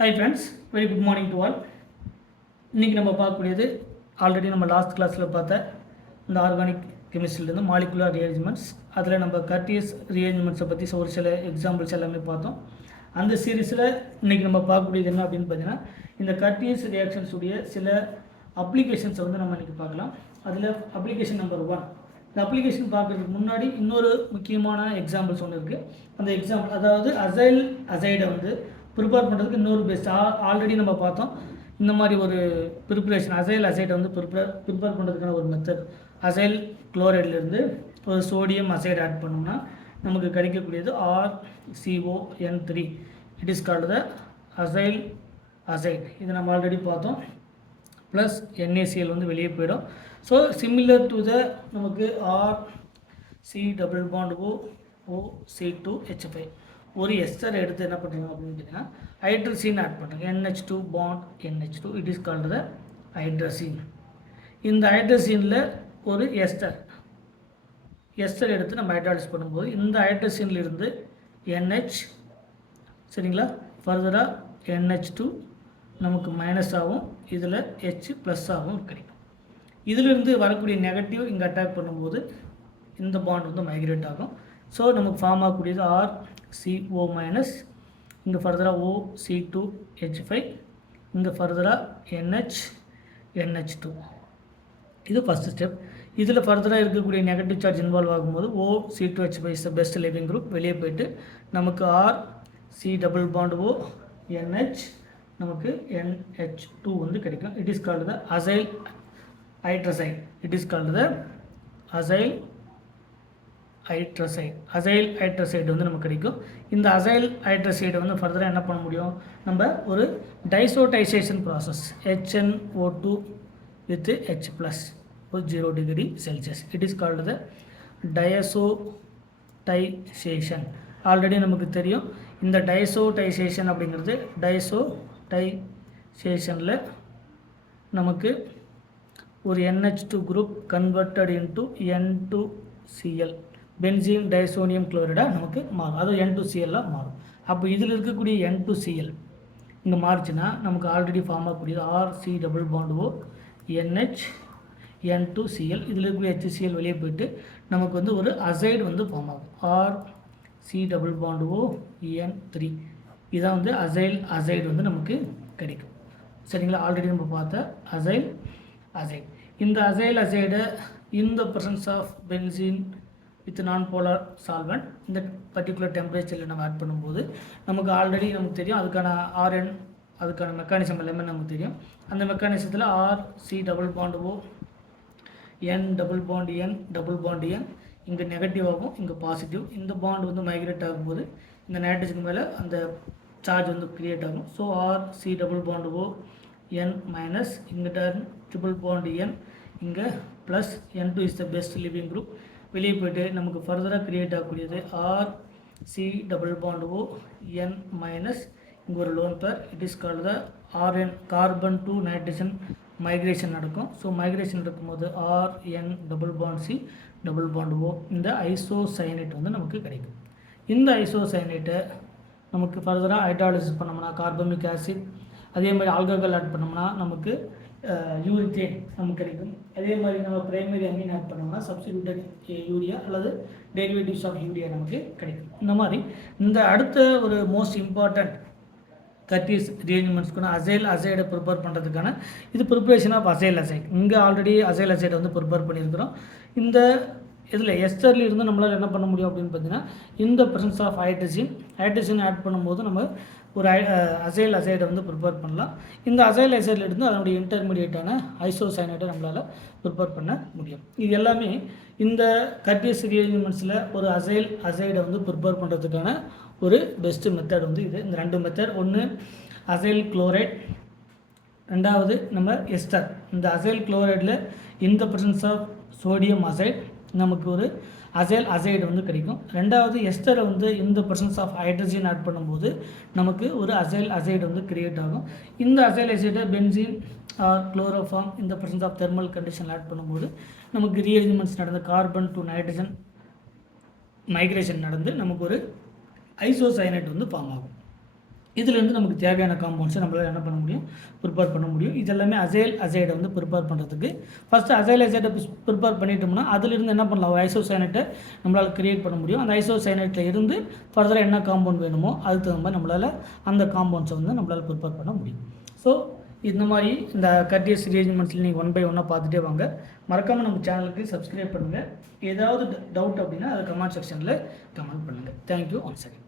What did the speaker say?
Hi friends, very good morning to all. இன்றைக்கி நம்ம பார்க்கக்கூடியது ஆல்ரெடி நம்ம லாஸ்ட் கிளாஸில் பார்த்த இந்த ஆர்கானிக் கெமிஸ்ட்ரிலேருந்து மாலிகுலர் ரியேஜ்மெண்ட்ஸ். அதில் நம்ம கர்டியஸ் ரியேஜ்மெண்ட்ஸை பற்றி ஒரு சில எக்ஸாம்பிள்ஸ் எல்லாமே பார்த்தோம். அந்த சீரீஸில் இன்றைக்கி நம்ம பார்க்கக்கூடியது என்ன அப்படின்னு பார்த்தீங்கன்னா, இந்த கர்டியஸ் ரியாக்ஷன்ஸுடைய சில அப்ளிகேஷன்ஸை வந்து நம்ம இன்றைக்கி பார்க்கலாம். அதில் அப்ளிகேஷன் நம்பர் 1. இந்த அப்ளிகேஷன் பார்க்குறதுக்கு முன்னாடி இன்னொரு முக்கியமான எக்ஸாம்பிள்ஸ் ஒன்று இருக்குது. அந்த எக்ஸாம்பிள் அதாவது அசைல் அசைடை வந்து ப்ரிப்பேர் பண்ணுறதுக்கு இன்னொரு பெஸ்ட் ஆல்ரெடி நம்ம பார்த்தோம். இந்த மாதிரி ஒரு ப்ரிப்பரேஷன் அசைல் அசைடை வந்து ப்ரிப்பேர் பண்ணுறதுக்கான ஒரு மெத்தட். அசைல் குளோரைட்லேருந்து ஒரு சோடியம் அசைடு ஆட் பண்ணோம்னா நமக்கு கிடைக்கக்கூடியது RCON3. It is called the acyl aside. இது நம்ம ஆல்ரெடி பார்த்தோம். ப்ளஸ் NaCl வந்து வெளியே போயிடும். ஸோ சிமிலர் டு த நமக்கு RC+OC2H5 ஒரு எஸ்டர் எடுத்து என்ன பண்ணுறாங்க அப்படின்னு பார்த்தீங்கன்னா ஹைட்ரசீன் ஆட் பண்ணுறாங்க. NH2 bond NH2. It is called the hydrazine. இந்த ஹைட்ரசீனில் ஒரு எஸ்டர் எடுத்து நம்ம ஹைட்ராலிஸ் பண்ணும்போது இந்த ஹைட்ரசீன்லேருந்து NH சரிங்களா, ஃபர்தராக NH2 நமக்கு மைனஸ் ஆகும், இதில் H ப்ளஸ் ஆகும் கிடைக்கும். இதிலிருந்து வரக்கூடிய நெகட்டிவ் இங்கே அட்டாக் பண்ணும்போது இந்த பாண்ட் வந்து மைக்ரேட் ஆகும். ஸோ நமக்கு ஃபார்ம் ஆகக்கூடியது RCO மைனஸ், இங்கே ஃபர்தராக OC2H5, இங்கே ஃபர்தராக NH2. இது ஃபஸ்ட்டு ஸ்டெப். இதில் ஃபர்தராக இருக்கக்கூடிய நெகட்டிவ் சார்ஜ் இன்வால்வ் ஆகும்போது OC2H5 is the best leaving group. வெளியே போயிட்டு நமக்கு RC+ONH நமக்கு NH2 வந்து கிடைக்கும். It is called the acyl hydrazide. Acyl hydrazide வந்து நமக்கு கிடைக்கும். இந்த அசைல் ஹைட்ரசைடை வந்து ஃபர்தராக என்ன பண்ண முடியும், நம்ம ஒரு diazotization process HNO2 with H plus 0 degree Celsius. It is called the diazotization. Already நமக்கு தெரியும் இந்த டைசோடைசேஷன் அப்படிங்கிறது டைசோடைசேஷனில் நமக்கு ஒரு NH2 group converted into N2Cl benzene diazonium குளோரைடாக நமக்கு மாறும். அது N2Cl மாறும். அப்போ இதில் இருக்கக்கூடிய N2Cl இங்கே மாறிச்சுன்னா நமக்கு ஆல்ரெடி ஃபார்ம் ஆகக்கூடியது RC+ONH N2Cl. இதில் இருக்கக்கூடிய HCl வெளியே போயிட்டு நமக்கு வந்து ஒரு அசைடு வந்து ஃபார்ம் ஆகும் RC+ON3. இதான் வந்து அசைடு வந்து நமக்கு கிடைக்கும். சரிங்களா, ஆல்ரெடி நம்ம பார்த்த அசைடு. இந்த அசைல் அசைடை இந்த ப்ரெசன்ஸ் ஆஃப் பென்சீன் வித் நான் போலார் சால்வெண்ட் இந்த பர்டிகுலர் டெம்பரேச்சரில் நம்ம ஆட் பண்ணும்போது நமக்கு ஆல்ரெடி நமக்கு தெரியும் அதுக்கான RN அதுக்கான மெக்கானிசம் எல்லாமே நமக்கு தெரியும். அந்த மெக்கானிசத்தில் RC+ON N இங்கே நெகட்டிவ் ஆகும், இங்கே பாசிட்டிவ். இந்த பாண்ட் வந்து மைக்ரேட் ஆகும்போது இந்த நைட்ரஜன் மேலே அந்த சார்ஜ் வந்து கிரியேட் ஆகும். ஸோ RC+ON மைனஸ், இங்கே ட்ரிபிள் பாண்ட் N, இங்கே plus N2 is the best leaving group. வெளியே போய்ட்டு நமக்கு ஃபர்தராக கிரியேட் ஆகக்கூடியது RC+ON மைனஸ், இங்கே ஒரு lone pair. It is called the RN carbon to nitrogen migration நடக்கும். ஸோ மைக்ரேஷன் நடக்கும்போது RN+C+O இந்த ஐசோசயனேட் வந்து நமக்கு கிடைக்கும். இந்த ஐசோசயனேட்டை நமக்கு ஃபர்தராக ஹைட்ராலிசிஸ் பண்ணோம்னா கார்பமிக் ஆசிட், அதே மாதிரி ஆல்கஹால் ஆட் பண்ணோம்னா நமக்கு யூரித்தேன் நமக்கு கிடைக்கும். அதே மாதிரி நம்ம பிரைமரி அமீன் ஆட் பண்ணோம்னா சப்ஸ்டிடியூட்டட் யூரியா அல்லது டெரிவேட்டிவ்ஸ் ஆஃப் யூரியா நமக்கு கிடைக்கும். இந்த மாதிரி இந்த அடுத்த ஒரு மோஸ்ட் இம்பார்ட்டண்ட் கர்டியஸ் ரியேஜ்மெண்ட்ஸ்க்குனா அசைடை ப்ரிப்பேர் பண்ணுறதுக்கான இது ப்ரிப்பரேஷன் ஆஃப் அசைல் அசைட். இங்கே ஆல்ரெடி அசைல் அசைடை வந்து ப்ரிப்பேர் பண்ணியிருக்கிறோம். இந்த இதில் எஸ்டர்ல இருந்து நம்மளால் என்ன பண்ண முடியும் அப்படின்னு பார்த்தீங்கன்னா இந்த ப்ரெசன்ஸ் ஆஃப் ஹைட்ரஜன் ஆட் பண்ணும்போது நம்ம ஒரு அசைல் அசைடை வந்து ப்ரிப்பேர் பண்ணலாம். இந்த அசைல் அசைடில் இருந்து அதனுடைய இன்டர்மீடியேட்டான ஐசோசயனேட்டை நம்மளால் ப்ரிப்பேர் பண்ண முடியும். இது எல்லாமே இந்த கர்டியஸ் ரியேஜ்மெண்ட்ஸில் ஒரு அசைடை வந்து ப்ரிப்பேர் பண்ணுறதுக்கான ஒரு பெஸ்ட்டு மெத்தட் வந்து இது. இந்த ரெண்டு மெத்தட், ஒன்று அசைல் குளோரைட், ரெண்டாவது நம்ம எஸ்டர். இந்த அசைல் குளோரைடில் இந்த ப்ரெசன்ஸ் ஆஃப் சோடியம் அசைட் நமக்கு ஒரு அசைடு வந்து கிடைக்கும். ரெண்டாவது எஸ்டரை வந்து இந்த ப்ரெசன்ஸ் ஆஃப் ஹைட்ரஜன் ஆட் பண்ணும்போது நமக்கு ஒரு அசைடு வந்து கிரியேட் ஆகும். இந்த அசைல் அசைடை பென்சீன் ஆர் குளோரோஃபார்ம் இந்த presence of thermal condition add பண்ணும்போது நமக்கு ரீஅரேஞ்ச்மெண்ட்ஸ் நடந்து கார்பன் டு நைட்ரஜன் மைக்ரேஷன் நடந்து நமக்கு ஒரு ஐசோசயனேட் வந்து ஃபார்ம் ஆகும். இதிலேருந்து நமக்கு தேவையான காம்பவுண்ட்ஸை நம்மளால் என்ன பண்ண முடியும், ப்ரிப்பேர் பண்ண முடியும். இது எல்லாமே அசைடை வந்து ப்ரிப்பேர் பண்ணுறதுக்கு ஃபஸ்ட்டு அசைடை ப்ரிப்பேர் பண்ணிட்டோம்னா அதிலிருந்து என்ன பண்ணலாம், ஒரு ஐசோசைனேட்டை நம்மளால் க்ரியேட் பண்ண முடியும். அந்த ஐசோசைனேட்டில் இருந்து ஃபர்தராக என்ன காம்பவுண்ட் வேணுமோ அதுக்கு தகுந்த மாதிரி நம்மளால் அந்த காம்பவுண்ட்ஸை வந்து நம்மளால் ப்ரிப்பேர் பண்ண முடியும். ஸோ இந்த மாதிரி இந்த கர்டியஸ் ரீஅரேஞ்ச்மெண்ட்ஸில் நீங்கள் 1 by 1 பார்த்துட்டே வாங்க. மறக்காமல் நம்ம சேனலுக்கு சப்ஸ்கிரைப் பண்ணுங்கள். ஏதாவது டவுட் அப்படின்னா அதை கமெண்ட் செக்ஷனில் கமெண்ட் பண்ணுங்கள். Thank you once again.